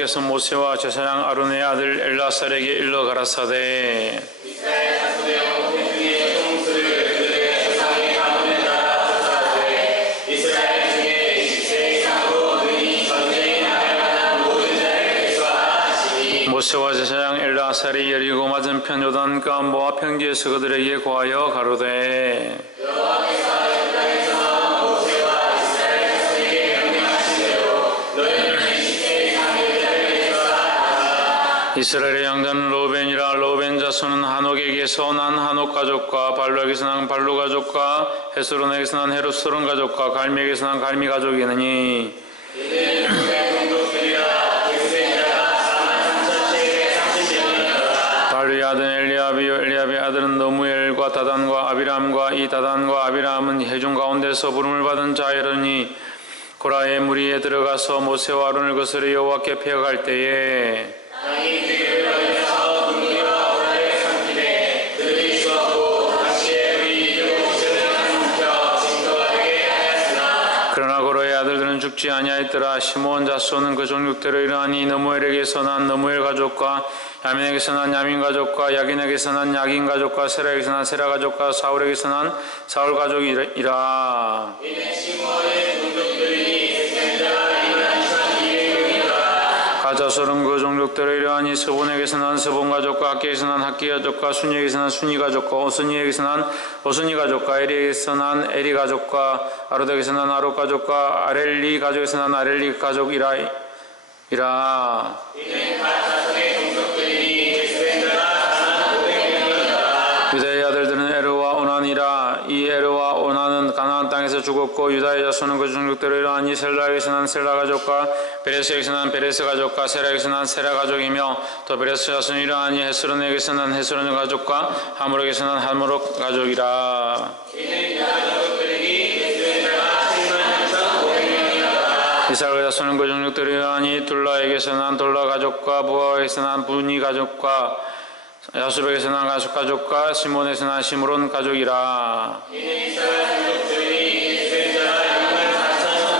여호와께서 모세와 제사장 아론의 아들 엘라살에게 일러 가라사대 이스라엘 자손의 영혼 중에 총수를 그들의 조상의 가문에 따라 조사하되 이스라엘 중에 20세 이상으로 능히 전쟁에 나갈 만한 모든 자를 계수하라 하시니 모세와 제사장 엘라살이 여리고 맞은편 요단가 모압 평지에서 그들에게 고하여 가로되 여호와께서 하신 땅에서 모세와 이스라엘 자손에게 명령하신 대로 너희는 20세 이상의 자를 계수하라. 이스라엘의 양자는 로벤이라. 로벤 자손은 한옥에게서 난 한옥 가족과 발루에게서 난 발루 가족과 헤스론에게서 난 헤스론 가족과 갈미에게서 난 갈미 가족이느니 이는 그의 동족들이라. 계수된 자가 43,730명이었더라. 발루의 아들 엘리압이요 엘리압의 아들은 너무엘과 다단과 아비람과 이 다단과 아비람은 회중 가운데서 부름을 받은 자이러니 고라의 무리에 들어가서 모세와 아론을 거스려 여호와께 패어갈 때에 땅이 그들을 걸려서 군기와 오라를 삼키되 그들이 죽었고 당시에 우리 일곱 지체를 삼켜 징표가 되게 하였으나 그러나 고라의 아들들은 죽지 아니하였더라. 시므온 자손은 그 종족대로 이러하니 너무엘에게서 난 너무엘 가족과 야민에게서 난 야민 가족과 야긴에게서 난 야긴 가족과 세라에게서 난 세라 가족과 사울에게서 난 사울 가족이라. 이는 시므온의 동족들이니 계수된 자가 22,200명이더라. 가자솔은 그 종족대로 이러하니 스본에게서 난 스본 가족과 학기에서 난 학기 가족과 순이에게서 난 순이 가족과 오순이에게서 난 오순이 가족과 에리에게서 난 에리 가족과 아롯에게서 난 아롯 가족과 아렐리 가족에서 난 아렐리 가족이라. 이는 각 자손의 동족들이니 계수된 자가 45,500명이더라. 유다의 아들들은 에르와 오난이라. 이 에르와 오난은 가나안 땅에서 죽었고 유다의 자손은 그 종족대로 이러하니 셀라에게서 난 셀라 가족과 베레스에게서 난 베레스 가족과 세라에게서 난 세라 가족이며 또 베레스 자손이 이러하니 헤스론에게서 난 헤스론 가족과 하므록에서 난 하므록 가족이라. 이는 유다 종족들이니 계수된 자가 106,500명이더라. 이스라엘 자손은 그 종족대로 이러하니 둘라에게서 난 둘라 가족과 부하에게서 난 부니 가족과 야수백에서 난 야수 가족과 시몬에서 난 시므론 가족이라. 이는 이스라엘 종족들이니 계수된 자가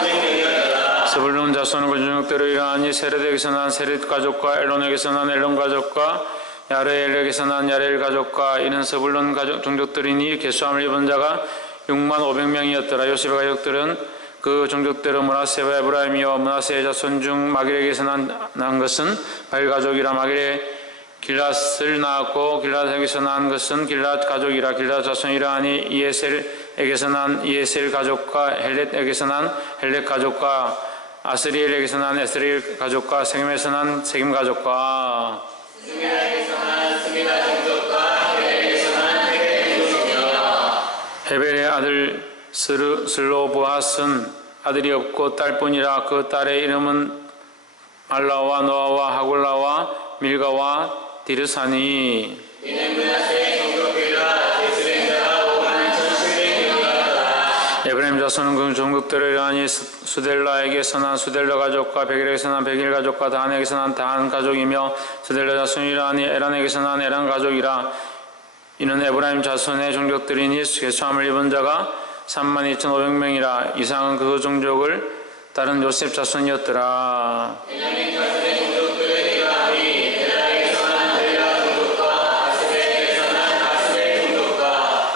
64,300명이었더라. 스불론 자손은 그 종족대로 이러하니 세렛에게서 난 세렛 가족과 엘론에게서 난 엘론 가족과 야레엘에게서 난 야레엘 가족과 이는 스불론 가족 종족들이니 계수함을 입은 자가 65,000명이었더라. 요셉의 가족들은 그 종족대로 므낫세와 에브라임이요 므낫세의 자손 중 마길에게서 난 것은 마길 가족이라. 마길에 길랏을 낳았고 길랏에게서 난 것은 길랏 가족이라. 길랏 자손이라 하니 이에셀에게서 난 이에셀 가족과 헬렛에게서 난 헬렛 가족과 아스리엘에게서 난 에스리엘 가족과 세겜에서 난 세겜 가족과 스미다에게서 난 스미다 종족과 헤벨에게서 난 헤벨 종족이며 헤벨의 아들 슬로보핫은 아들이 없고 딸뿐이라. 그 딸의 이름은 말라와 노아와 하굴라와 밀가와 디르사니. 이는 므낫세의 종족들이라. 계수된 자가 51,700명이었더라. 에브라임 자손은 그 종족대로 이러하니 수델라에게서 난 수델라 가족과 베길에게서 난 베길 가족과 단에게서 난 단 가족이며 수델라 자손이 이러하니 에란에게서 난 에란 가족이라. 이는 에브라임 자손의 종족들이니 계수함을 입은 자가 32,500명이라. 이상은 그 종족을 다른 요셉 자손이었더라. 베냐민 자손의 종족들은 이러하니 델라에게서 난 델라 종족과 아스벨에게서 난 아스벨 종족과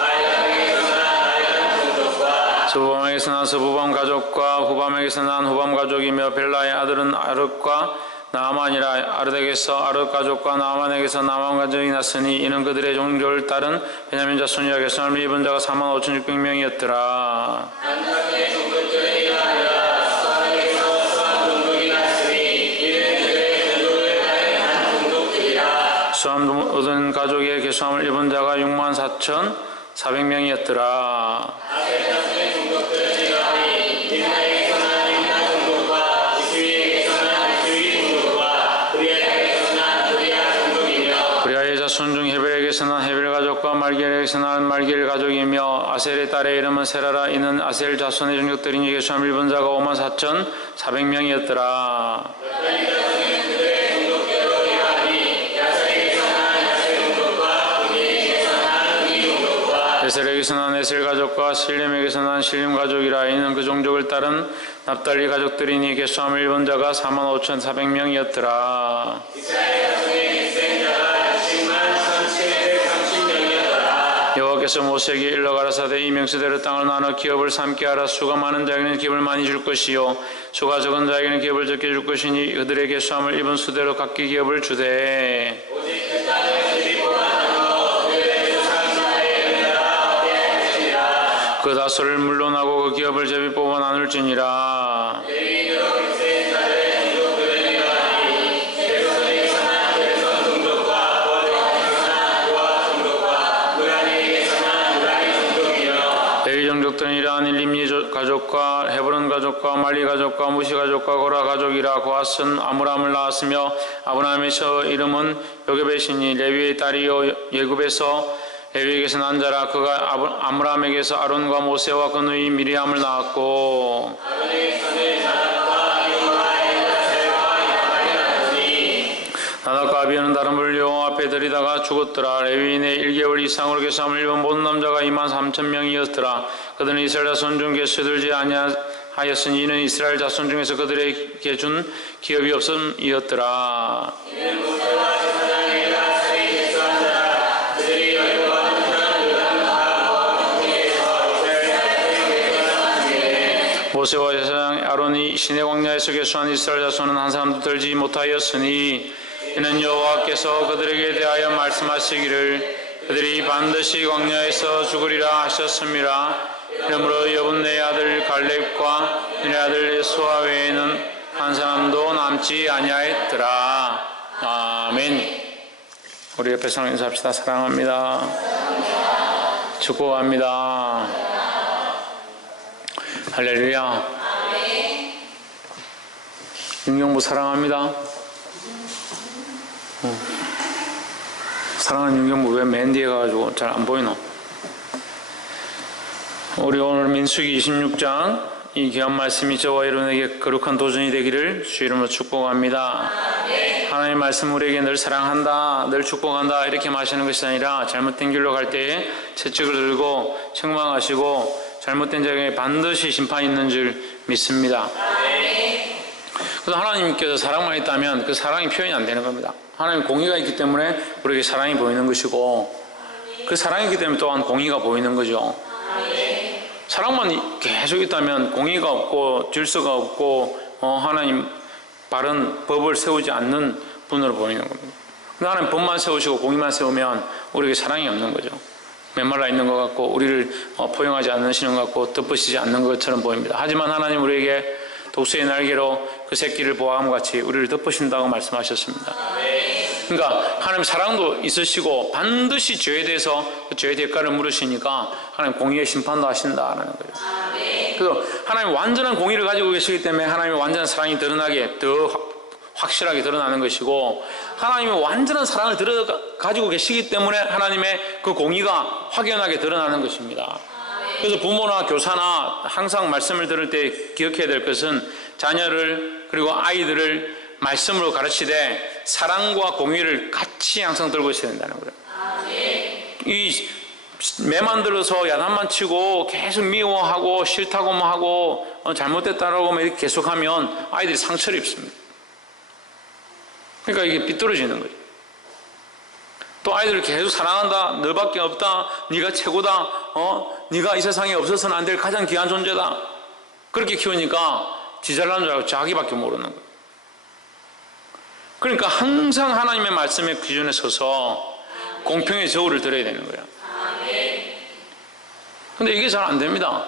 아이람에게서 난 아이람 종족과 스부밤에게서 난 스부밤 가족과 후밤에게서 난 후밤 가족이며 벨라의 아들은 아릇과 나아만이라. 아릇에게서 아릇 가족과 나아만에게서 나아만 가족이 났으니 이는 그들의 종족을 따른 베냐민 자손이라. 계수함을 입은 자가 45,600명이었더라. 남자의 종족들은 이러하니라. 수함에게서 수함 종족이 났으니 이는 그들의 종족을 따른 한 종족들이라. 수함 얻은 가족의 계수함을 입은 자가 64,400명이었더라. 아셀 자손의 종족들은 이러하니 딘나에게서 난 딘나 종족과 이스위에게서 난 이스위 종족과 브리아에게서 난 브리아 종족이며 브리아의 자손 중 헤벨에게서 난 헤벨 가족과 말겔에게서 난 말겔 가족이며 아셀의 딸의 이름은 세라라. 이는 아셀 자손의 종족들이니 계수함을 입은 자가 54,400명이었더라. 야살이 자손은 그들의 종족대로 이러하니 야살에게서 난 야살 종족과 브니에게서 난 브니 종족과 에셀에게서 난 에셀 가족과 실렘에게서 난 실렘 가족이라. 이는 그 종족을 따른 납달리 가족들이니 계수함을 입은 자가 45,400명이었더라. 이스라엘 자손의 기생자가 100만 1,730명이었더라. 여호와께서 모세에게 일러 가라사대 이 명수대로 땅을 나눠 기업을 삼게 하라. 수가 많은 자에게는 기업을 많이 줄 것이요 수가 적은 자에게는 기업을 적게 줄 것이니 그들의 계수함을 입은 수대로 각기 기업을 주되 오직 그 땅을 기비보가 나누어 그들의 조상사에 은혜라 얻게 할 것이니라. 그 다소를 물론하고 그 기업을 제비 뽑아 나눌지니라. 레위인으로 빚진 자들의 종족들을 일어나니 백성에게 선한 백성 종족과 거주하는 선한 고아 종족과 무라리에게 선한 무라리 종족이요 레위 종족들은 이러한 림니 가족과 헤브론 가족과 말리 가족과 무시 가족과 고라 가족이라. 고앗은 아므람을 낳았으며 아브라함에서 이름은 요게벳이니 레위의 딸이요 예굽에서 레위에게서 난 자라. 그가 아므람에게서 아론과 모세와 그 누이 미리암을 낳았고 아론의 손을 나답과 아비후와 엘라셀과 이다말이 낳았으니 나답과 아비후는 다른 분을 여호와 앞에 들이다가 죽었더라. 레위인의 1개월 이상으로 계수함을 입은 모든 남자가 23,000명이었더라. 그들은 이스라엘 자손 중 계수들지 아니하였으니 이는 이스라엘 자손 중에서 그들에게 준 기업이 없음이었더라. 이는 모세와 제사장 엘라살이 계수한 자라. 그들이 여리고와 동편 요단강과 동에서 이스라엘 자손이 계수한 중에 모세와 제사장 아론이 시내 광야에서 계수한 이스라엘 자손은 한 사람도 들지 못하였으니 이는 여호와께서 그들에게 대하여 말씀하시기를 그들이 반드시 광야에서 죽으리라 하셨습니다. 이러므로 여분네 아들 갈렙과 그의 아들 예수아 외에는 한 사람도 남지 아니하였더라. 아멘. 우리 옆에 사람 인사합시다. 사랑합니다. 축복합니다. 할렐루야. 윤경부 사랑합니다. 사랑하는 윤경부 왜 맨 뒤에 가가지고 잘 안 보이노? 우리 오늘 민수기 26장 이 귀한 말씀이 저와 여러분에게 거룩한 도전이 되기를 주 이름으로 축복합니다. 하나님의 말씀 우리에게 늘 사랑한다, 늘 축복한다 이렇게 마시는 것이 아니라 잘못된 길로 갈 때에 채찍을 들고 책망하시고 잘못된 자에게 반드시 심판이 있는 줄 믿습니다. 그래서 하나님께서 사랑만 있다면 그 사랑이 표현이 안 되는 겁니다. 하나님 공의가 있기 때문에 우리에게 사랑이 보이는 것이고 그 사랑이 있기 때문에 또한 공의가 보이는 거죠. 사랑만 계속 있다면 공의가 없고 질서가 없고 하나님 바른 법을 세우지 않는 분으로 보이는 겁니다. 근데 하나님 법만 세우시고 공의만 세우면 우리에게 사랑이 없는 거죠. 메말라 있는 것 같고 우리를 포용하지 않으시는 것 같고 덮으시지 않는 것처럼 보입니다. 하지만 하나님 우리에게 독수의 날개로 그 새끼를 보호함 같이 우리를 덮으신다고 말씀하셨습니다. 그러니까 하나님 사랑도 있으시고 반드시 죄에 대해서 죄의 대가를 물으시니까 하나님 공의의 심판도 하신다라는 거예요. 그래서 하나님 완전한 공의를 가지고 계시기 때문에 하나님의 완전한 사랑이 드러나게 더 확실하게 드러나는 것이고 하나님의 완전한 사랑을 가지고 계시기 때문에 하나님의 그 공의가 확연하게 드러나는 것입니다. 그래서 부모나 교사나 항상 말씀을 들을 때 기억해야 될 것은 자녀를 그리고 아이들을 말씀으로 가르치되 사랑과 공의를 같이 항상 들고 있어야 된다는 거예요. 이 매만 들어서 야단만 치고 계속 미워하고 싫다고 뭐 하고 잘못됐다라고 뭐 이렇게 계속하면 아이들이 상처를 입습니다. 그러니까 이게 삐뚤어지는 거죠. 또 아이들을 계속 사랑한다, 너밖에 없다, 네가 최고다, 네가 이 세상에 없어서는 안 될 가장 귀한 존재다. 그렇게 키우니까 지 잘난 줄 알고 자기밖에 모르는 거예요. 그러니까 항상 하나님의 말씀의 기준에 서서 공평의 저울을 들어야 되는 거예요. 근데 이게 잘 안 됩니다.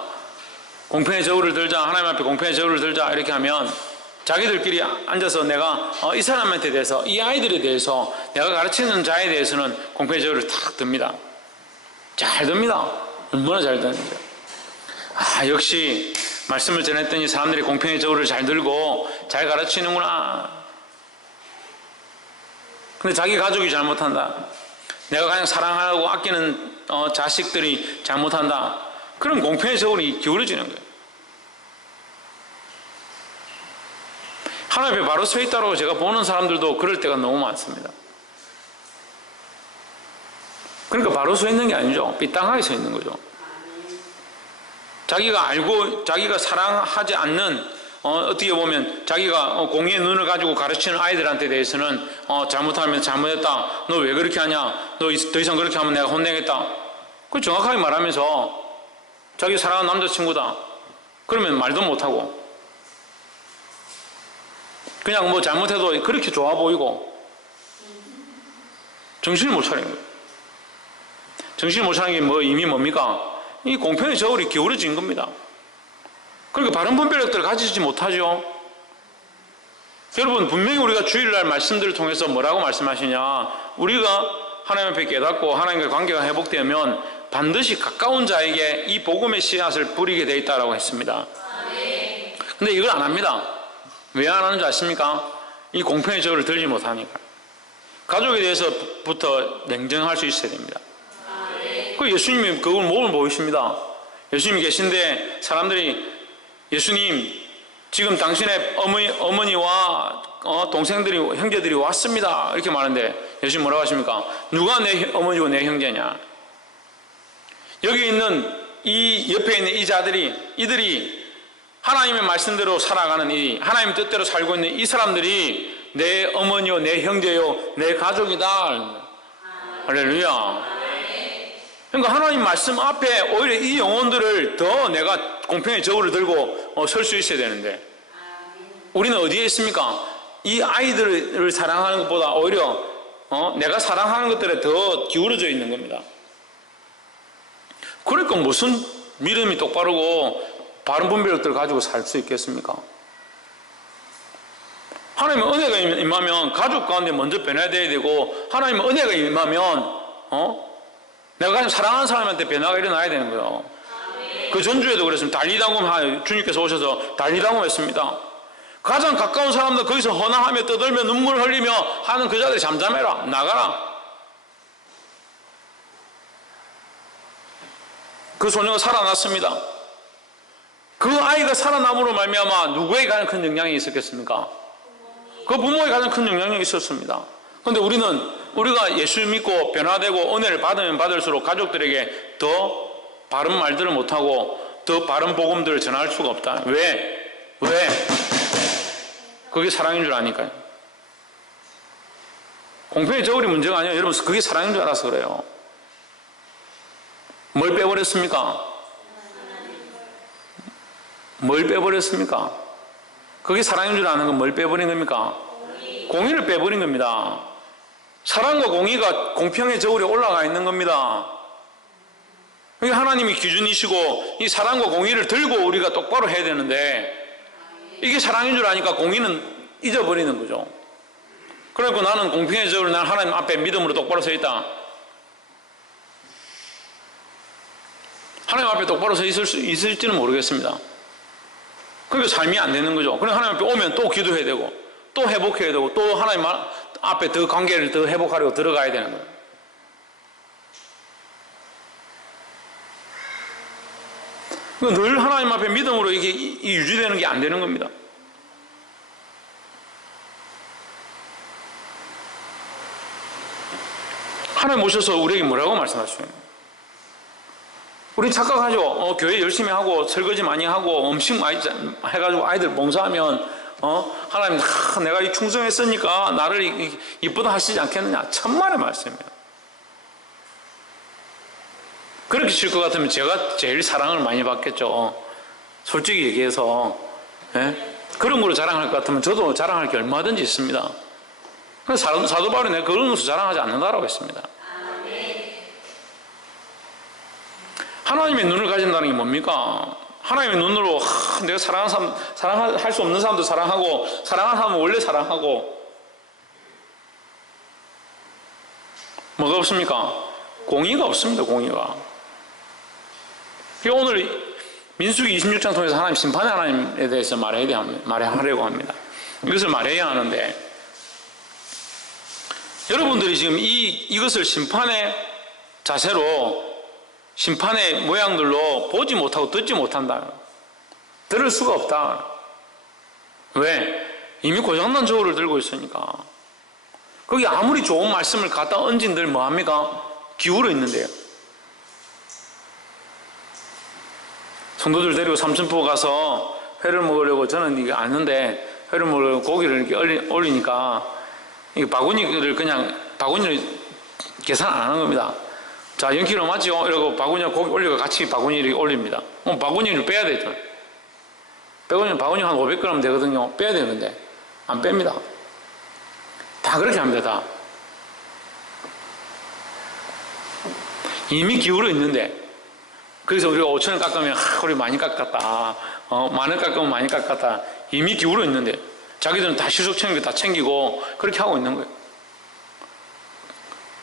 공평의 저울을 들자, 하나님 앞에 공평의 저울을 들자 이렇게 하면 자기들끼리 앉아서 내가 이 사람한테 대해서 이 아이들에 대해서 내가 가르치는 자에 대해서는 공평의 저울을 탁 듭니다. 잘 듭니다. 얼마나 잘 드는지. 역시 말씀을 전했더니 사람들이 공평의 저울을 잘 들고 잘 가르치는구나. 근데 자기 가족이 잘못한다, 내가 가장 사랑하고 아끼는 자식들이 잘못한다, 그럼 공평의 저울이 기울어지는 거예요. 하나님 앞에 바로 서 있다고 제가 보는 사람들도 그럴 때가 너무 많습니다. 그러니까 바로 서 있는 게 아니죠. 삐딱하게 서 있는 거죠. 자기가 알고 자기가 사랑하지 않는 어떻게 보면 자기가 공의의 눈을 가지고 가르치는 아이들한테 대해서는 잘못하면 잘못했다. 너 왜 그렇게 하냐? 너 더 이상 그렇게 하면 내가 혼내겠다. 그 정확하게 말하면서 자기 사랑하는 남자친구다. 그러면 말도 못하고 그냥 뭐 잘못해도 그렇게 좋아 보이고 정신을 못 차리는 거예요. 정신을 못 차리는 게 뭐 이미 뭡니까? 이 공평의 저울이 기울어진 겁니다. 그러니까 바른 분별력들을 가지지 못하죠. 여러분 분명히 우리가 주일날 말씀들을 통해서 뭐라고 말씀하시냐, 우리가 하나님 앞에 깨닫고 하나님과의 관계가 회복되면 반드시 가까운 자에게 이 복음의 씨앗을 뿌리게 돼 있다고 했습니다. 근데 이걸 안 합니다. 왜 안 하는 줄 아십니까? 이 공평의 저울을 들지 못하니까. 가족에 대해서부터 냉정할 수 있어야 됩니다. 그 예수님이 그걸 몸을 보이십니다. 예수님이 계신데 사람들이 예수님 지금 당신의 어머니와 동생들이 형제들이 왔습니다 이렇게 말하는데 예수님 뭐라고 하십니까? 누가 내 어머니고 내 형제냐? 여기 있는 이 옆에 있는 이 자들이 이들이 하나님의 말씀대로 살아가는 이 하나님의 뜻대로 살고 있는 이 사람들이 내 어머니요 내 형제요 내 가족이다. 할렐루야. 그러니까 하나님 말씀 앞에 오히려 이 영혼들을 더 내가 공평의 저울을 들고 설 수 있어야 되는데 우리는 어디에 있습니까? 이 아이들을 사랑하는 것보다 오히려 내가 사랑하는 것들에 더 기울어져 있는 겁니다. 그러니까 무슨 믿음이 똑바르고 바른 분별력들을 가지고 살 수 있겠습니까? 하나님의 은혜가 임하면 가족 가운데 먼저 변화돼야 되고 하나님의 은혜가 임하면 내가 가장 사랑하는 사람한테 변화가 일어나야 되는 거예요. 그 전주에도 그랬습니다. 달리당금 주님께서 오셔서 달리당금했습니다. 가장 가까운 사람들 거기서 헌화하며 떠들며 눈물을 흘리며 하는 그 자들이 잠잠해라 나가라. 그 소녀가 살아났습니다. 그 아이가 살아남으로 말미암아 누구에게 가장 큰 영향이 있었겠습니까? 그 부모에 가장 큰 영향이 있었습니다. 그런데 우리가 예수 믿고 변화되고 은혜를 받으면 받을수록 가족들에게 더 바른 말들을 못하고 더 바른 복음들을 전할 수가 없다. 왜? 그게 사랑인 줄 아니까요. 공평의 저울이 문제가 아니에요. 여러분 그게 사랑인 줄 알아서 그래요. 뭘 빼버렸습니까? 뭘 빼버렸습니까? 그게 사랑인 줄 아는 건 뭘 빼버린 겁니까? 공의를 빼버린 겁니다. 사랑과 공의가 공평의 저울에 올라가 있는 겁니다. 이게 하나님이 기준이시고 이 사랑과 공의를 들고 우리가 똑바로 해야 되는데 이게 사랑인 줄 아니까 공의는 잊어버리는 거죠. 그래서 나는 공평의 저울을 난 하나님 앞에 믿음으로 똑바로 서 있다. 하나님 앞에 똑바로 서 있을지는 모르겠습니다. 그러니까 삶이 안 되는 거죠. 그래서 하나님 앞에 오면 또 기도해야 되고 또 회복해야 되고 또 하나님 앞에 더 관계를 더 회복하려고 들어가야 되는 거예요. 늘 하나님 앞에 믿음으로 이게 유지되는 게 안 되는 겁니다. 하나님 오셔서 우리에게 뭐라고 말씀하시나요? 우리 착각하죠. 교회 열심히 하고 설거지 많이 하고 음식 많이 해가지고 아이들 봉사하면 하나님 내가 이 충성했으니까 나를 이쁘다 하시지 않겠느냐. 천만의 말씀이에요. 그렇게 칠 것 같으면 제가 제일 사랑을 많이 받겠죠. 솔직히 얘기해서. 그런 걸로 자랑할 것 같으면 저도 자랑할 게 얼마든지 있습니다. 그래서 사도 바울이 내가 그런 것을 자랑하지 않는다라고 했습니다. 하나님의 눈을 가진다는 게 뭡니까? 하나님의 눈으로 내가 사랑하는 사람, 사랑할 수 없는 사람도 사랑하고 사랑하는 사람은 원래 사랑하고 뭐가 없습니까? 공의가 없습니다. 공의가. 오늘 민수기 26장 통해서 하나님 심판의 하나님에 대해서 말하려고 합니다. 이것을 말해야 하는데 여러분들이 지금 이것을 심판의 자세로 심판의 모양들로 보지 못하고 듣지 못한다. 들을 수가 없다. 왜? 이미 고장난 저울을 들고 있으니까. 거기 아무리 좋은 말씀을 갖다 얹은들 뭐합니까? 기울어 있는데요. 성도들 데리고 삼천포 가서 회를 먹으려고 저는 이게 아는데 회를 먹으려고 고기를 이렇게 올리니까 이게 바구니를 계산 안 하는 겁니다. 자, 0kg 맞죠? 이러고 바구니에 고기 올리고 같이 바구니를 올립니다. 그럼 바구니를 빼야 되죠. 바구니 한 500g 되거든요. 빼야 되는데 안 뺍니다. 다 그렇게 합니다. 다. 이미 기울어 있는데 그래서 우리가 5,000원 깎으면 우리 많이 깎았다. 10,000원 깎으면 많이 깎았다. 이미 기울어 있는데 자기들은 다 시속 챙기고 다 챙기고 그렇게 하고 있는 거예요.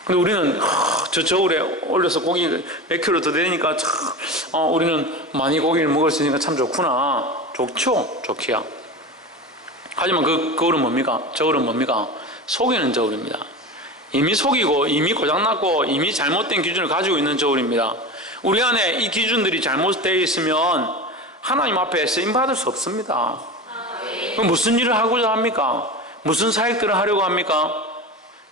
근데 우리는 저 저울에 올려서 고기 몇 킬로 더 되니까 우리는 많이 고기를 먹을 수 있으니까 참 좋구나. 좋죠. 좋기야. 하지만 그 거울은 뭡니까? 저울은 뭡니까? 속이는 저울입니다. 이미 속이고 이미 고장났고 이미 잘못된 기준을 가지고 있는 저울입니다. 우리 안에 이 기준들이 잘못되어 있으면 하나님 앞에 쓰임받을 수 없습니다. 그럼 무슨 일을 하고자 합니까? 무슨 사역들을 하려고 합니까?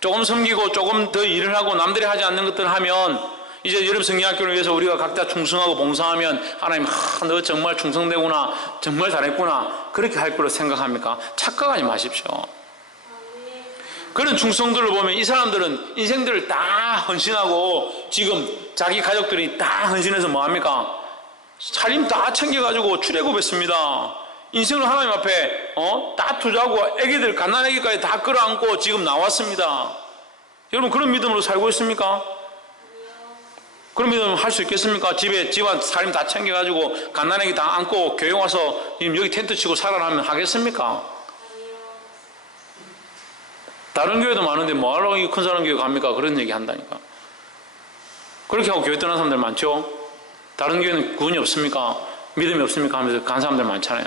조금 섬기고 조금 더 일을 하고 남들이 하지 않는 것들을 하면 이제 여러분 성경학교를 위해서 우리가 각자 충성하고 봉사하면 하나님 너 정말 충성되구나 정말 잘했구나 그렇게 할 거로 생각합니까? 착각하지 마십시오. 그런 충성들을 보면 이 사람들은 인생들을 다 헌신하고 지금 자기 가족들이 다 헌신해서 뭐합니까? 차림 다 챙겨가지고 출애굽했습니다. 인생을 하나님 앞에 다 투자하고 애기들 갓난아기까지 다 끌어안고 지금 나왔습니다. 여러분 그런 믿음으로 살고 있습니까? 그런 믿음을 할 수 있겠습니까? 집안 차림 다 챙겨가지고 갓난아기 다 안고 교회 와서 지금 여기 텐트 치고 살아라 하면 하겠습니까? 다른 교회도 많은데 뭐하러 이 큰 사람 교회 갑니까? 그런 얘기 한다니까. 그렇게 하고 교회 떠난 사람들 많죠? 다른 교회는 구원이 없습니까? 믿음이 없습니까? 하면서 간 사람들 많잖아요.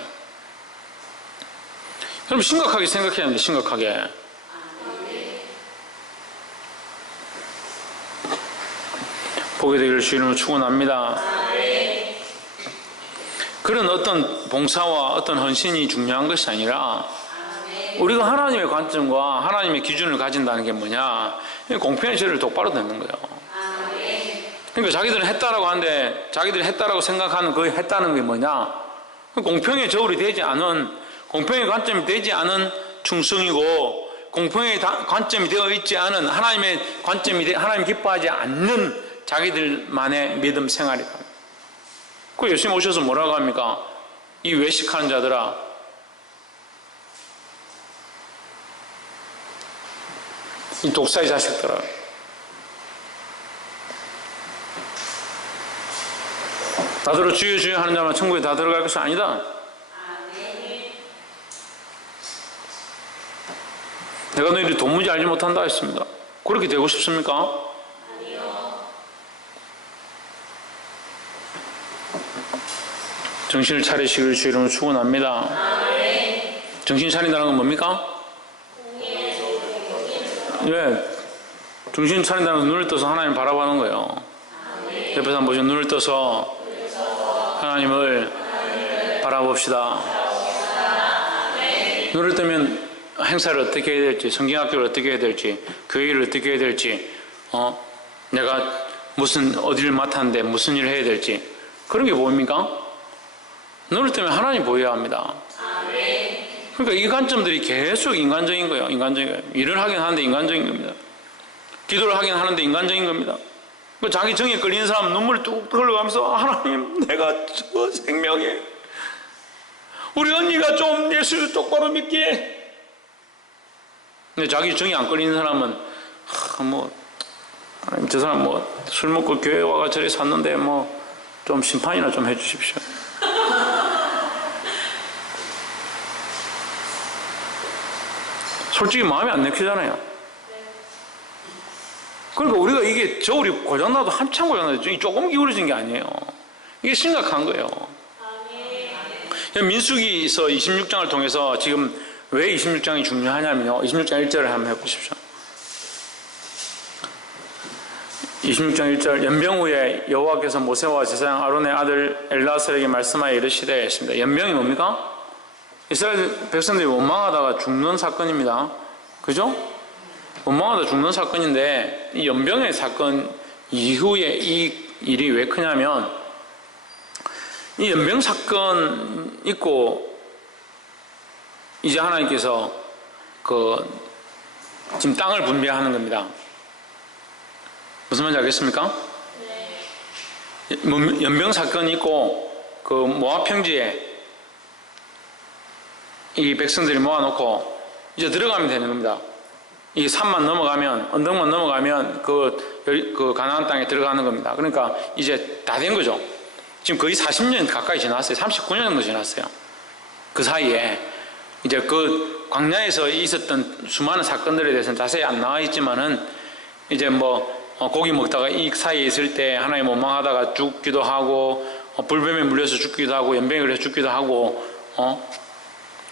그럼 심각하게 생각해야 하는데 심각하게. 보게 되기를 주 이름으로 축원합니다. 그런 어떤 봉사와 어떤 헌신이 중요한 것이 아니라 우리가 하나님의 관점과 하나님의 기준을 가진다는 게 뭐냐? 공평의 죄를 똑바로 듣는 거예요. 그러니까 자기들은 했다라고 하는데 자기들이 했다라고 생각하는 그 했다는 게 뭐냐? 공평의 저울이 되지 않은 공평의 관점이 되지 않은 충성이고 공평의 관점이 되어 있지 않은 하나님의 관점이 하나님 기뻐하지 않는 자기들만의 믿음 생활이다. 그 예수님 오셔서 뭐라고 합니까? 이 외식하는 자들아 이 독사의 자식들아 나더러 주여 주여 하는 자만 천국에 다 들어갈 것이 아니다. 내가 너희들이 도무지 알지 못한다 했습니다. 그렇게 되고 싶습니까? 아니요. 정신을 차리시기를 주 이름으로 축원합니다. 정신 차린다는 건 뭡니까? 예, 정신 차린다는 건 눈을 떠서 하나님 바라보는 거예요. 옆에서 한번 보시면 눈을 떠서 하나님을 바라봅시다. 눈을 뜨면 행사를 어떻게 해야 될지, 성경학교를 어떻게 해야 될지, 교회를 어떻게 해야 될지, 내가 무슨 어디를 맡았는데 무슨 일을 해야 될지 그런 게 보입니까? 눈을 뜨면 하나님 보여야 합니다. 그러니까 이 관점들이 계속 인간적인 거예요. 인간적인 거예요. 일을 하긴 하는데 인간적인 겁니다. 기도를 하긴 하는데 인간적인 겁니다. 그러니까 자기 정에 끌리는 사람은 눈물이 뚝 흘러가면서 하나님 내가 저 생명에 우리 언니가 좀 예수를 똑바로 믿게. 근데 자기 정이 안 끌리는 사람은 하나님 저 사람 술 먹고 교회 와가 저리 샀는데 좀 심판이나 좀 해주십시오. 솔직히 마음이 안 내키잖아요. 그러니까 우리가 이게 저울이 고장나도 한참 고장나죠. 조금 기울어진 게 아니에요. 이게 심각한 거예요. 민수기서 26장을 통해서 지금 왜 26장이 중요하냐면요. 26장 1절을 한번 해보십시오. 26장 1절 연병 후에 여호와께서 모세와 제사장 아론의 아들 엘라살에게 말씀하여 이르시되 했습니다. 연병이 뭡니까? 이스라엘 백성들이 원망하다가 죽는 사건입니다. 그죠? 원망하다 죽는 사건인데 이 연병의 사건 이후에 이 일이 왜 크냐면 이 연병 사건 있고 이제 하나님께서 지금 땅을 분배하는 겁니다. 무슨 말인지 알겠습니까? 연병 사건이 있고 그 모압 평지에 이 백성들이 모아놓고 이제 들어가면 되는 겁니다. 이 산만 넘어가면, 언덕만 넘어가면 그 가나안 땅에 들어가는 겁니다. 그러니까 이제 다 된 거죠. 지금 거의 40년 가까이 지났어요. 39년 정도 지났어요. 그 사이에 이제 그 광야에서 있었던 수많은 사건들에 대해서는 자세히 안 나와 있지만은 이제 고기 먹다가 이 사이에 있을 때 하나님 원망하다가 죽기도 하고 불뱀에 물려서 죽기도 하고 연병에 걸려서 죽기도 하고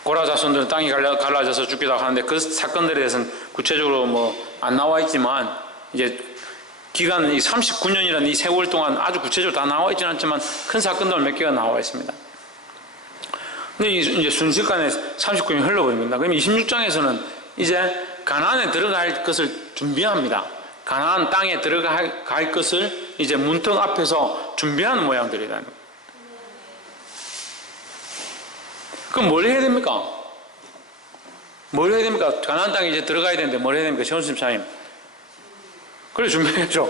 고라 자손들은 땅이 갈라져서 죽기도 하는데 그 사건들에 대해서는 구체적으로 안 나와 있지만 이제 기간은 이 39년이라는 이 세월 동안 아주 구체적으로 다 나와 있지는 않지만 큰 사건들 몇 개가 나와 있습니다. 근데 이제 순식간에 39년이 흘러버립니다. 그럼 26장에서는 이제 가나안에 들어갈 것을 준비합니다. 가나안 땅에 들어갈 것을 이제 문턱 앞에서 준비하는 모양들이라는 거예요. 그럼 뭘 해야 됩니까? 뭘 해야 됩니까? 가나안 땅에 이제 들어가야 되는데 뭘 해야 됩니까? 최원수 집사님. 그래 준비해야죠.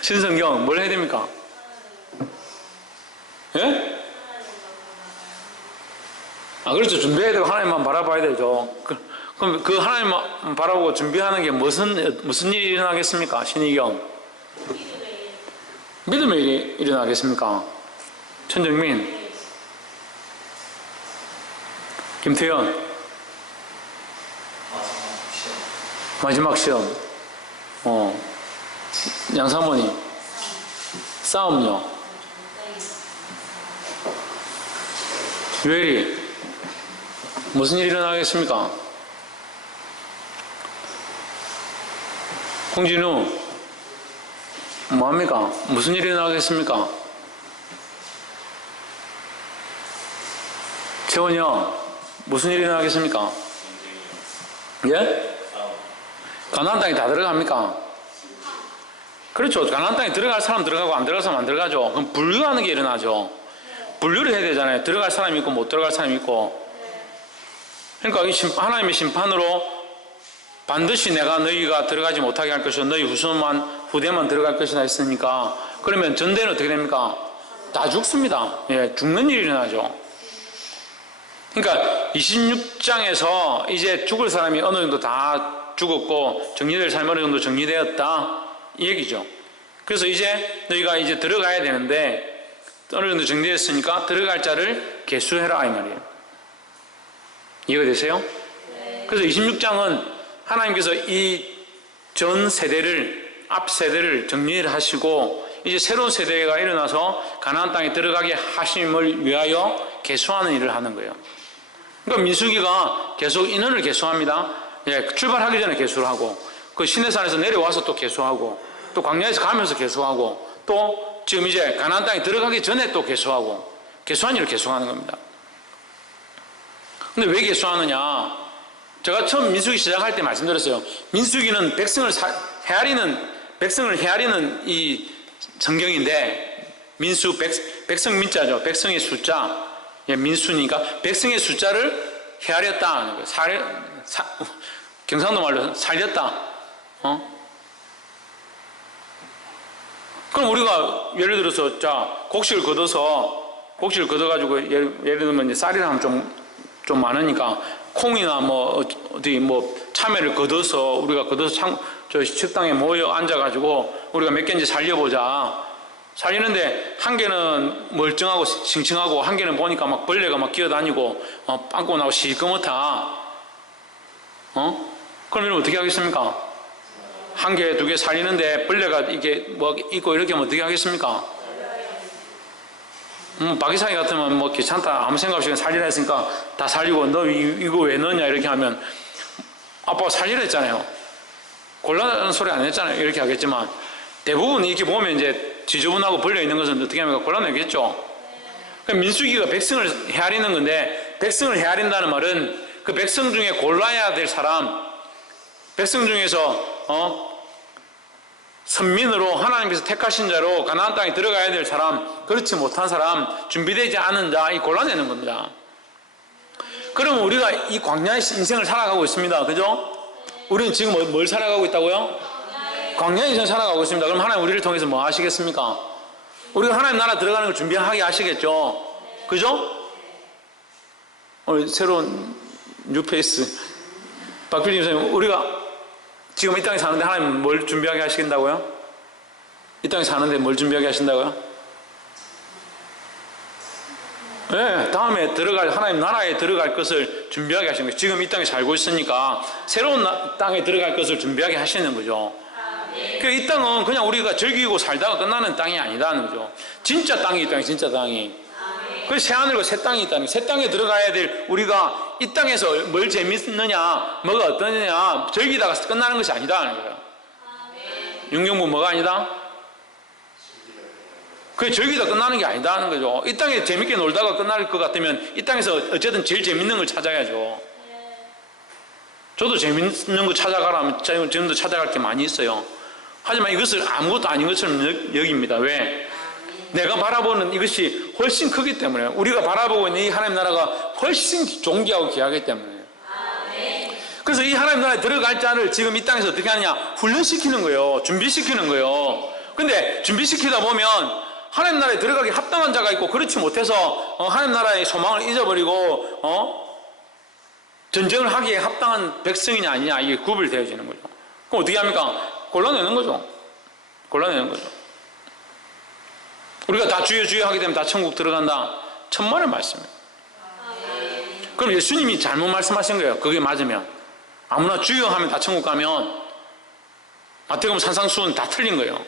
신성경 뭘 해야 됩니까? 예? 그렇죠. 준비해야 되고 하나님만 바라봐야 되죠. 그럼 그 하나님만 바라보고 준비하는 게 무슨 일이 일어나겠습니까? 신의경. 믿음의 일이 일어나겠습니까? 천정민. 김태현. 마지막 시험. 양사모니. 싸움요. 유엘이. 무슨 일이 일어나겠습니까? 홍진우. 뭐합니까? 무슨 일이 일어나겠습니까? 채원이요. 무슨 일이 일어나겠습니까? 예? 가나안 땅에 다 들어갑니까? 그렇죠. 가나안 땅에 들어갈 사람 들어가고 안 들어갈 사람 안 들어가죠. 그럼 분류하는 게 일어나죠. 분류를 해야 되잖아요. 들어갈 사람이 있고 못 들어갈 사람이 있고. 그러니까 하나님의 심판으로 반드시 내가 너희가 들어가지 못하게 할 것이고 너희 후대만 들어갈 것이다 했으니까 그러면 전대는 어떻게 됩니까? 다 죽습니다. 예, 죽는 일이 일어나죠. 그러니까 26장에서 이제 죽을 사람이 어느 정도 다 죽었고 정리될 삶이 어느 정도 정리되었다 이 얘기죠. 그래서 이제 너희가 이제 들어가야 되는데 어느 정도 정리됐으니까 들어갈 자를 계수해라 이 말이에요. 이해가 되세요? 네. 그래서 26장은 하나님께서 이 전 세대를 앞 세대를 정리를 하시고 이제 새로운 세대가 일어나서 가나안 땅에 들어가게 하심을 위하여 계수하는 일을 하는 거예요. 그러니까 민수기가 계속 인원을 계수합니다. 예, 출발하기 전에 계수를 하고 그 시내산에서 내려와서 또 계수하고 또 광야에서 가면서 계수하고 또 지금 이제 가나안 땅에 들어가기 전에 또 계수하고 계수한 일을 계수하는 겁니다. 근데 왜 계수하느냐? 제가 처음 민수기 시작할 때 말씀드렸어요. 민수기는 백성을 헤아리는 이 성경인데 백성 민자죠. 백성의 숫자. 예, 민수니까 백성의 숫자를 헤아렸다 하는 거예요. 경상도 말로 살렸다. 그럼 우리가 예를 들어서 곡식을 걷어가지고 예를 들면 이제 쌀이나 하면 좀 많으니까 콩이나 참외를 우리가 걷어서 저 식당에 모여 앉아가지고 우리가 몇 개인지 살려보자. 살리는데 한 개는 멀쩡하고 싱싱하고 한 개는 보니까 막 벌레가 막 기어다니고 빵꾸 나고 시꺼멓다. 그럼 이러면 어떻게 하겠습니까? 한 개, 두 개 살리는데 벌레가 이게 있고 이렇게 하면 어떻게 하겠습니까? 박이상이 같으면 괜찮다 아무 생각 없이 살리라 했으니까 다 살리고 너 이거 왜 넣냐 이렇게 하면 아빠가 살리라 했잖아요. 곤란한 소리 안 했잖아요. 이렇게 하겠지만 대부분 이렇게 보면 이제 지저분하고 벌레 있는 것은 어떻게 하면 곤란하겠죠. 그러니까 민수기가 백성을 헤아리는 건데 백성을 헤아린다는 말은 그 백성 중에 골라야 될 사람 백성 중에서 선민으로 하나님께서 택하신 자로 가나안 땅에 들어가야 될 사람, 그렇지 못한 사람, 준비되지 않은 자, 이 골라내는 겁니다. 그러면 우리가 이 광야의 인생을 살아가고 있습니다. 그죠? 우리는 지금 뭘 살아가고 있다고요? 광야의 인생을 살아가고 있습니다. 그럼 하나님 우리를 통해서 뭐 하시겠습니까? 우리가 하나님 나라 들어가는 걸 준비하게 하시겠죠? 그죠? 새로운 뉴페이스 박필림 선생님, 우리가 지금 이 땅에 사는데 하나님 뭘 준비하게 하시겠다고요? 이 땅에 사는데 뭘 준비하게 하신다고요? 네, 다음에 하나님 나라에 들어갈 것을 준비하게 하시는 거예요. 지금 이 땅에 살고 있으니까 새로운 땅에 들어갈 것을 준비하게 하시는 거죠. 그러니까 이 땅은 그냥 우리가 즐기고 살다가 끝나는 땅이 아니다는 거죠. 진짜 땅이 이 땅이 진짜 땅이. 그래서 새하늘과 새 땅이 있다는 거예요. 새 땅에 들어가야 될 우리가 이 땅에서 뭘 재밌느냐, 뭐가 어떠느냐, 즐기다가 끝나는 것이 아니다는 거예요. 윤경부 뭐가 아니다? 그게 즐기다 끝나는 게 아니다는 거죠. 이 땅에 재밌게 놀다가 끝날 것 같으면 이 땅에서 어쨌든 제일 재밌는 걸 찾아야죠. 저도 재밌는 거 찾아가라면 지금도 찾아갈 게 많이 있어요. 하지만 이것을 아무것도 아닌 것처럼 여깁니다. 왜? 내가 바라보는 이것이 훨씬 크기 때문에, 우리가 바라보고 있는 이 하나님 나라가 훨씬 존귀하고 귀하기 때문에. 그래서 이 하나님 나라에 들어갈 자를 지금 이 땅에서 어떻게 하느냐, 훈련시키는 거예요. 준비시키는 거예요. 근데 준비시키다 보면 하나님 나라에 들어가기 합당한 자가 있고, 그렇지 못해서 하나님 나라의 소망을 잊어버리고 전쟁을 하기에 합당한 백성이냐 아니냐, 이게 구별되어지는 거죠. 그럼 어떻게 합니까? 골라내는 거죠. 골라내는 거죠. 우리가 다 주여 주여 하게 되면 다 천국 들어간다, 천만의 말씀이에요. 그럼 예수님이 잘못 말씀하신 거예요. 그게 맞으면. 아무나 주여 하면 다 천국 가면 마태복음 산상수훈 다 틀린 거예요.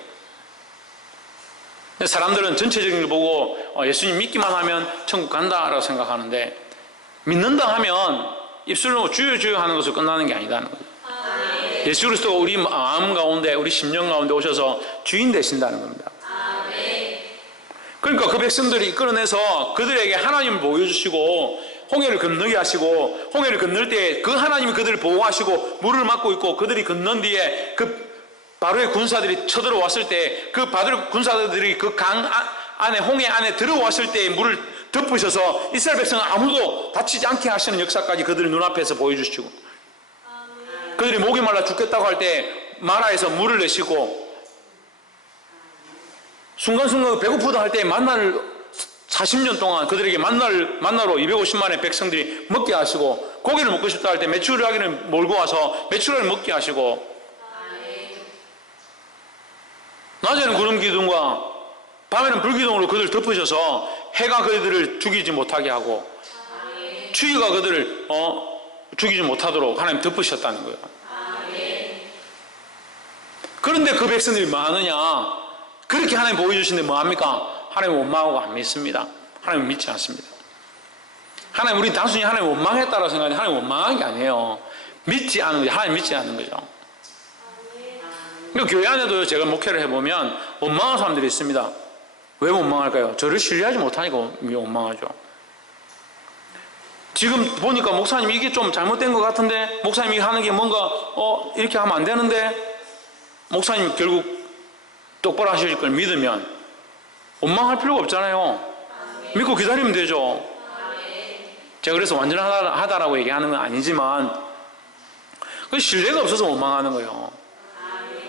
사람들은 전체적인 걸 보고 예수님 믿기만 하면 천국 간다라고 생각하는데, 믿는다 하면 입술로 주여 주여 하는 것으로 끝나는 게 아니다는 거죠. 예수 그리스도가 우리 마음 가운데, 우리 심령 가운데 오셔서 주인 되신다는 겁니다. 그러니까 그 백성들이 이끌어내서 그들에게 하나님을 보여주시고 홍해를 건너게 하시고, 홍해를 건널 때 그 하나님이 그들을 보호하시고 물을 막고 있고, 그들이 건넌 뒤에 그 바로의 군사들이 쳐들어왔을 때 그 바로의 군사들이 그 강 안에, 홍해 안에 들어왔을 때 물을 덮으셔서 이스라엘 백성은 아무도 다치지 않게 하시는 역사까지 그들 눈앞에서 보여주시고, 그들이 목이 말라 죽겠다고 할 때 마라에서 물을 내시고, 순간순간 배고프다 할 때 만나를 40년 동안 그들에게 만나로 250만의 백성들이 먹게 하시고, 고기를 먹고 싶다 할 때 메추라기를 몰고 와서 메추라기를 먹게 하시고, 낮에는 구름 기둥과 밤에는 불기둥으로 그들을 덮으셔서 해가 그들을 죽이지 못하게 하고 추위가 그들을 죽이지 못하도록 하나님 덮으셨다는 거예요. 그런데 그 백성들이 뭐 하느냐, 그렇게 하나님 보여주시는데 뭐합니까? 하나님 원망하고 안 믿습니다. 하나님 믿지 않습니다. 하나님, 우리 단순히 하나님 원망했다고 생각하는데 하나님 원망한 게 아니에요. 믿지 않은 거죠. 하나님 믿지 않는 거죠. 그러니까 교회 안에도 제가 목회를 해보면 원망하는 사람들이 있습니다. 왜 원망할까요? 저를 신뢰하지 못하니까 원망하죠. 지금 보니까 목사님 이게 좀 잘못된 것 같은데, 목사님이 하는 게 뭔가 이렇게 하면 안 되는데, 목사님이 결국 똑바로 하실 걸 믿으면 원망할 필요가 없잖아요. 믿고 기다리면 되죠. 제가 그래서 완전하다라고 얘기하는 건 아니지만 그 신뢰가 없어서 원망하는 거예요.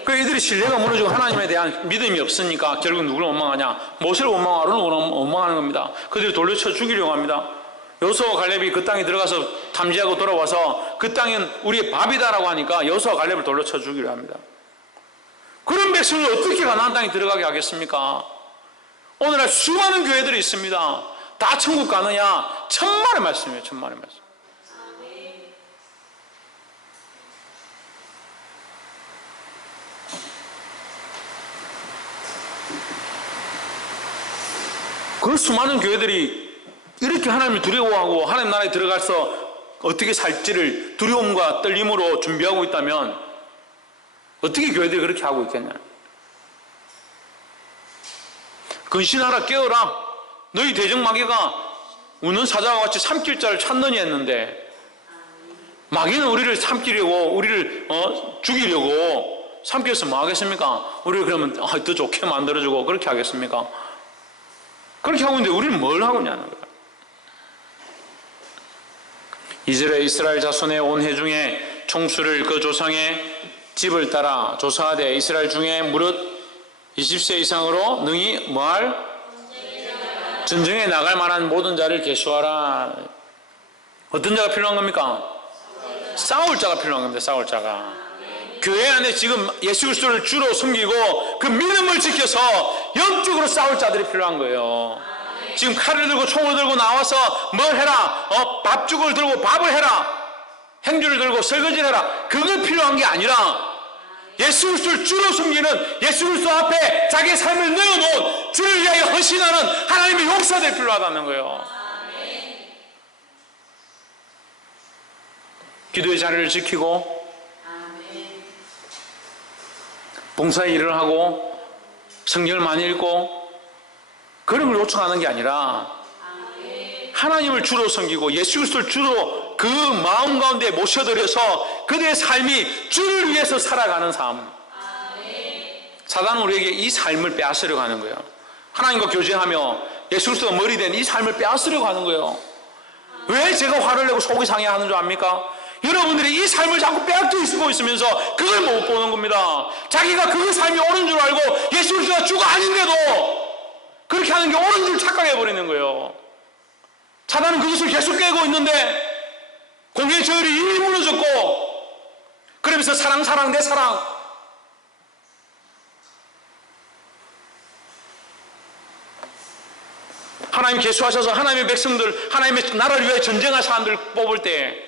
그 이들이 신뢰가 무너지고 하나님에 대한 믿음이 없으니까 결국 누구를 원망하냐? 모세를 원망하고 아론을 원망하는 겁니다. 그들이 돌려쳐 죽이려고 합니다. 여호수아와 갈렙이 그 땅에 들어가서 탐지하고 돌아와서 그 땅은 우리의 밥이다라고 하니까 여호수아와 갈렙을 돌려쳐 죽이려 합니다. 그런 백성을 어떻게 가나안 땅에 들어가게 하겠습니까? 오늘날 수많은 교회들이 있습니다. 다 천국 가느냐? 천만의 말씀이에요. 천만의 말씀. 그 수많은 교회들이 이렇게 하나님을 두려워하고 하나님 나라에 들어가서 어떻게 살지를 두려움과 떨림으로 준비하고 있다면 어떻게 교회들이 그렇게 하고 있겠냐? 근신하라, 깨어라. 너희 대적마귀가 우는 사자와 같이 삼킬 자를 찾느니 했는데, 마귀는 우리를 삼키려고, 우리를 죽이려고 삼켜서 뭐 하겠습니까? 우리를 그러면 더 좋게 만들어주고 그렇게 하겠습니까? 그렇게 하고 있는데 우리는 뭘 하고 있냐는 거예요. 이스라엘 자손의 온 회중에 총수를 그 조상의 집을 따라 조사하되 이스라엘 중에 무릇 20세 이상으로 능히 뭐할? 전쟁에 나갈 만한 모든 자를 계수하라. 어떤 자가 필요한 겁니까? 싸울 자가 필요한 겁니다. 싸울 자가. 교회 안에 지금 예수 그리스도를 주로 섬기고 그 믿음을 지켜서 영적으로 싸울 자들이 필요한 거예요. 지금 칼을 들고 총을 들고 나와서 뭘 해라, 밥죽을 들고 밥을 해라, 행주를 들고 설거지를 해라, 그게 필요한 게 아니라 예수 그리스도를 주로 섬기는, 예수 그리스도 앞에 자기의 삶을 내어놓은, 주를 위하여 헌신하는 하나님의 용사들이 필요하다는 거예요. 기도의 자리를 지키고 봉사의 일을 하고 성경을 많이 읽고 그런 걸 요청하는 게 아니라 하나님을 주로 섬기고 예수 그리스도를 주로 그 마음 가운데 모셔드려서 그들의 삶이 주를 위해서 살아가는 삶. 사단은 우리에게 이 삶을 빼앗으려고 하는 거예요. 하나님과 교제하며 예수 그리스도가 머리 된 이 삶을 빼앗으려고 하는 거예요. 왜 제가 화를 내고 속이 상해하는 줄 압니까? 여러분들이 이 삶을 자꾸 빼앗고 있으면서 그걸 못 보는 겁니다. 자기가 그 삶이 옳은 줄 알고 예수 그리스도가 주가 아닌데도 그렇게 하는 게 옳은 줄 착각해버리는 거예요. 사단은 그것을 계속 깨고 있는데 공의 저울이 이미 무너졌고 그러면서 사랑 내 사랑, 하나님 계수하셔서 하나님의 백성들, 하나님의 나라를 위해 전쟁할 사람들 뽑을 때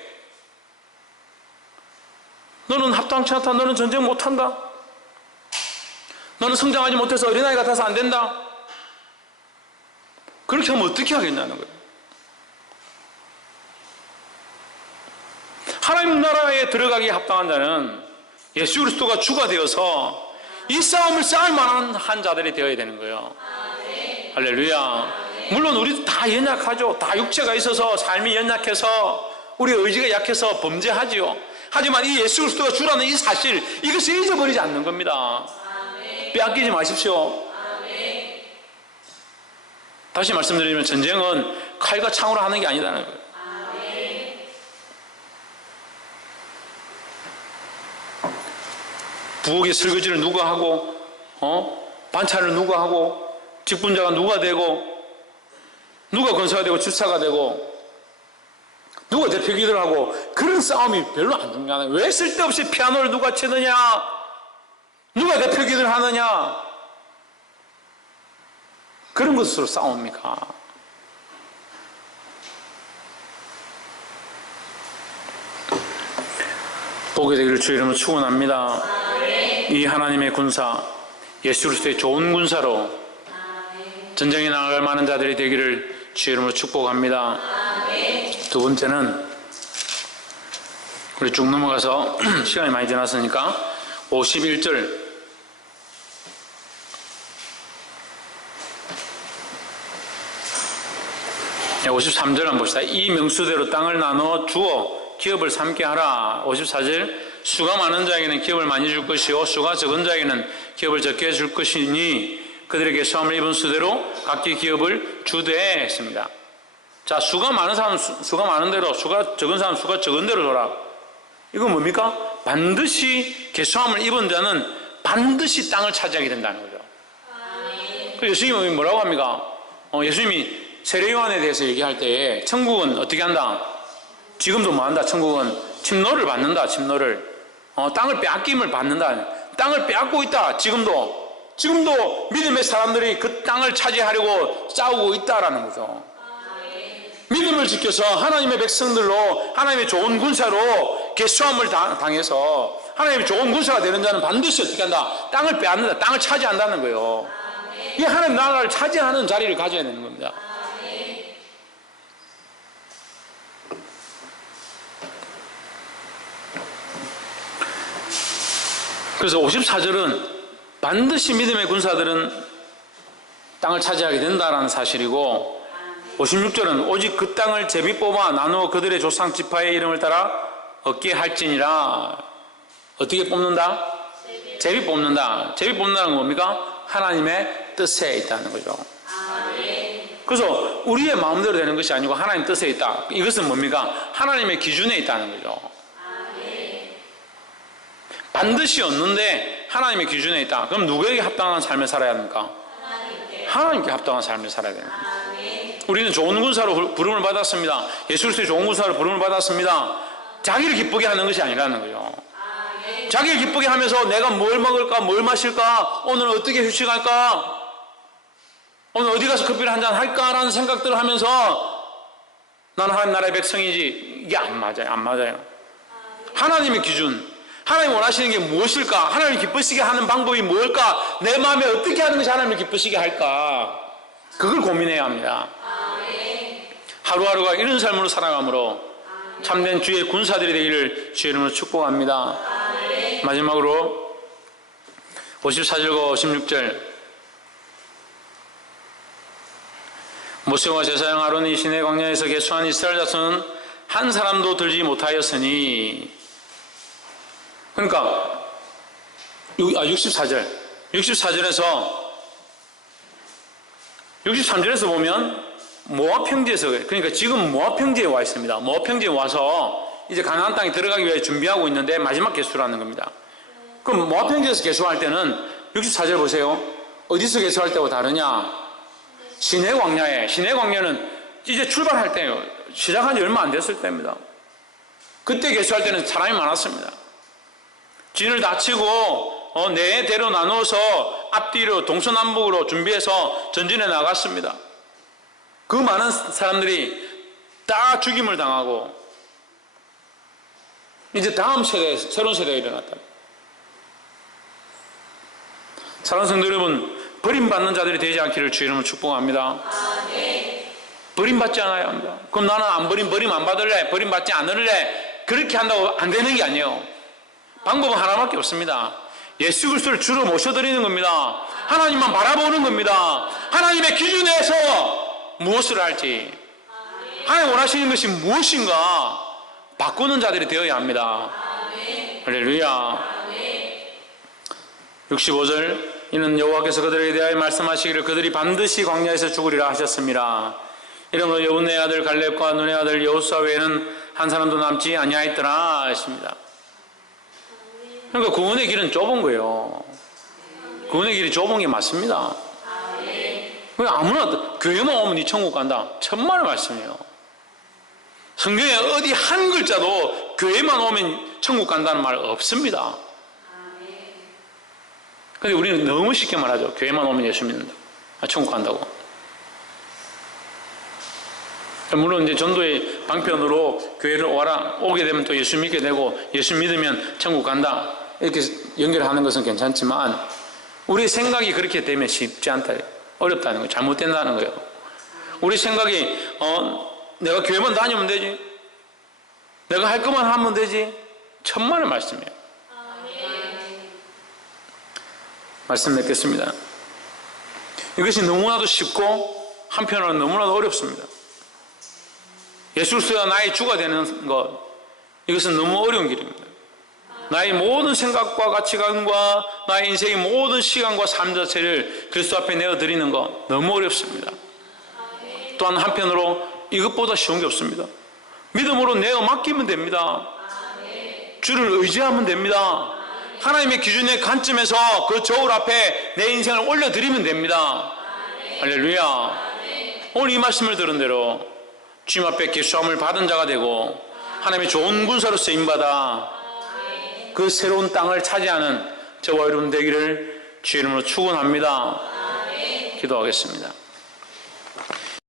너는 합당치 않다, 너는 전쟁 못한다, 너는 성장하지 못해서 어린아이 같아서 안 된다, 그렇게 하면 어떻게 하겠냐는 거예요. 하나님 나라에 들어가기에 합당한 자는 예수 그리스도가 주가 되어서 이 싸움을 싸울 만한 한 자들이 되어야 되는 거예요. 할렐루야. 물론 우리도 다 연약하죠. 다 육체가 있어서 삶이 연약해서 우리 의지가 약해서 범죄하지요. 하지만 이 예수 그리스도가 주라는 이 사실, 이것을 잊어버리지 않는 겁니다. 빼앗기지 마십시오. 다시 말씀드리면 전쟁은 칼과 창으로 하는 게 아니다는 거예요. 부엌의 설거지를 누가 하고, 반찬을 누가 하고, 직분자가 누가 되고, 누가 권사가 되고 집사가 되고, 누가 대표기도를 하고, 그런 싸움이 별로 안 중요하네. 왜 쓸데없이 피아노를 누가 치느냐, 누가 대표기도를 하느냐, 그런 것으로 싸웁니까? 보게 되기를 주의 이름으로 축원합니다. 이 하나님의 군사, 예수 그리스도의 좋은 군사로 전쟁에 나갈 만한 자들이 되기를 주의 이름으로 축복합니다. 두 번째는 우리 쭉 넘어가서 시간이 많이 지났으니까 51절 53절 한번 봅시다. 이 명수대로 땅을 나누어 주어 기업을 삼게 하라. 54절 수가 많은 자에게는 기업을 많이 줄 것이요 수가 적은 자에게는 기업을 적게 줄 것이니 그들에게 시험을 입은 수대로 각기 기업을 주되 했습니다. 자, 수가 많은 사람은 수가 많은 대로, 수가 적은 사람은 수가 적은 대로 줘라. 이건 뭡니까? 반드시 계수함을 입은 자는 반드시 땅을 차지하게 된다는 거죠. 그래서 예수님이 뭐라고 합니까? 예수님이 세례요한에 대해서 얘기할 때에 천국은 어떻게 한다? 지금도 뭐 한다? 천국은 침노를 받는다. 침노를. 땅을 빼앗김을 받는다. 땅을 빼앗고 있다. 지금도 믿음의 사람들이 그 땅을 차지하려고 싸우고 있다라는 거죠. 믿음을 지켜서 하나님의 백성들로 하나님의 좋은 군사로 계수함을 당해서 하나님의 좋은 군사가 되는 자는 반드시 어떻게 한다? 땅을 빼앗는다. 땅을 차지한다는 거예요. 이 하나님 나라를 차지하는 자리를 가져야 되는 겁니다. 그래서 54절은 반드시 믿음의 군사들은 땅을 차지하게 된다는 사실이고 56절은 오직 그 땅을 제비 뽑아 나누어 그들의 조상 지파의 이름을 따라 얻게 할지니라. 어떻게 뽑는다? 제비 뽑는다. 제비 뽑는다는 건 뭡니까? 하나님의 뜻에 있다는 거죠. 그래서 우리의 마음대로 되는 것이 아니고 하나님 뜻에 있다. 이것은 뭡니까? 하나님의 기준에 있다는 거죠. 반드시 얻는데 하나님의 기준에 있다. 그럼 누구에게 합당한 삶을 살아야 합니까? 하나님께 합당한 삶을 살아야 됩니다. 우리는 좋은 군사로 부름을 받았습니다. 예수 그리스도의 좋은 군사로 부름을 받았습니다. 자기를 기쁘게 하는 것이 아니라는 거죠. 자기를 기쁘게 하면서 내가 뭘 먹을까, 뭘 마실까, 오늘 어떻게 휴식할까, 오늘 어디 가서 커피를 한잔 할까라는 생각들을 하면서 나는 하나님 나라의 백성이지, 이게 안 맞아요. 안 맞아요. 하나님의 기준, 하나님 원하시는 게 무엇일까, 하나님을 기쁘시게 하는 방법이 뭘까, 내 마음에 어떻게 하는 것이 하나님을 기쁘시게 할까, 그걸 고민해야 합니다. 하루하루가 이런 삶으로 살아감으로 참된 주의 군사들이 되기를 주의 이름으로 축복합니다. 마지막으로 54절과 56절, 모세와 제사장 아론이 시내 광야에서 계수한 이스라엘 자손은 한 사람도 들지 못하였으니, 그러니까 64절에서 63절에서 보면 모압 평지에서, 그러니까 지금 모압 평지에 와 있습니다. 모압 평지에 와서 이제 가나안 땅에 들어가기 위해 준비하고 있는데 마지막 계수라는 겁니다. 그럼 모압 평지에서 계수할 때는 64절 보세요. 어디서 계수할 때와 다르냐? 시내 광야에, 시내 광야는 이제 출발할 때예요. 시작한 지 얼마 안 됐을 때입니다. 그때 계수할 때는 사람이 많았습니다. 진을 다치고 네 대로 나누어서 앞뒤로 동서남북으로 준비해서 전진해 나갔습니다. 그 많은 사람들이 다 죽임을 당하고 이제 다음 세대, 새로운 세대가 일어났다. 사랑하는 성도 여러분, 버림받는 자들이 되지 않기를 주의 이름으로 축복합니다. 버림받지 않아야 합니다. 그럼 나는 안 버림 안 받을래, 버림받지 않을래, 그렇게 한다고 안 되는 게 아니에요. 방법은 하나밖에 없습니다. 예수 그리스도를 주로 모셔드리는 겁니다. 하나님만 바라보는 겁니다. 하나님의 기준에서 무엇을 할지, 하나님 원하시는 것이 무엇인가 바꾸는 자들이 되어야 합니다. 할렐루야. 65절, 이는 여호와께서 그들에게 대하여 말씀하시기를 그들이 반드시 광야에서 죽으리라 하셨습니다. 이러므로 여분의 아들 갈렙과 눈의 아들 여호수아 외에는 한 사람도 남지 아니하였더라 하십니다. 그러니까 구원의 길은 좁은 거예요. 구원의 길이 좁은 게 맞습니다. 아무나 교회만 오면 네 천국 간다, 천만의 말씀이에요. 성경에 어디 한 글자도 교회만 오면 천국 간다는 말 없습니다. 근데 우리는 너무 쉽게 말하죠. 교회만 오면 예수 믿는다, 천국 간다고. 물론 이제 전도의 방편으로 교회를 오게 되면 또 예수 믿게 되고, 예수 믿으면 천국 간다, 이렇게 연결하는 것은 괜찮지만 우리 생각이 그렇게 되면 쉽지 않다, 어렵다는 거예요. 잘못된다는 거예요. 우리 생각이 내가 교회만 다니면 되지, 내가 할 것만 하면 되지, 천만의 말씀이에요. 말씀 맺겠습니다. 이것이 너무나도 쉽고 한편으로는 너무나도 어렵습니다. 예수 그리스도가 나의 주가 되는 것, 이것은 너무 어려운 길입니다. 나의 모든 생각과 가치관과 나의 인생의 모든 시간과 삶 자체를 그리스도 앞에 내어드리는 것 너무 어렵습니다. 또한 한편으로 이것보다 쉬운 게 없습니다. 믿음으로 내어 맡기면 됩니다. 주를 의지하면 됩니다. 하나님의 기준의 관점에서 그 저울 앞에 내 인생을 올려드리면 됩니다. 할렐루야. 오늘 이 말씀을 들은 대로 주님 앞에 계수함을 받은 자가 되고 하나님의 좋은 군사로 쓰임받아 그 새로운 땅을 차지하는 저와 여러분 되기를 주의 이름으로 축원합니다. 기도하겠습니다.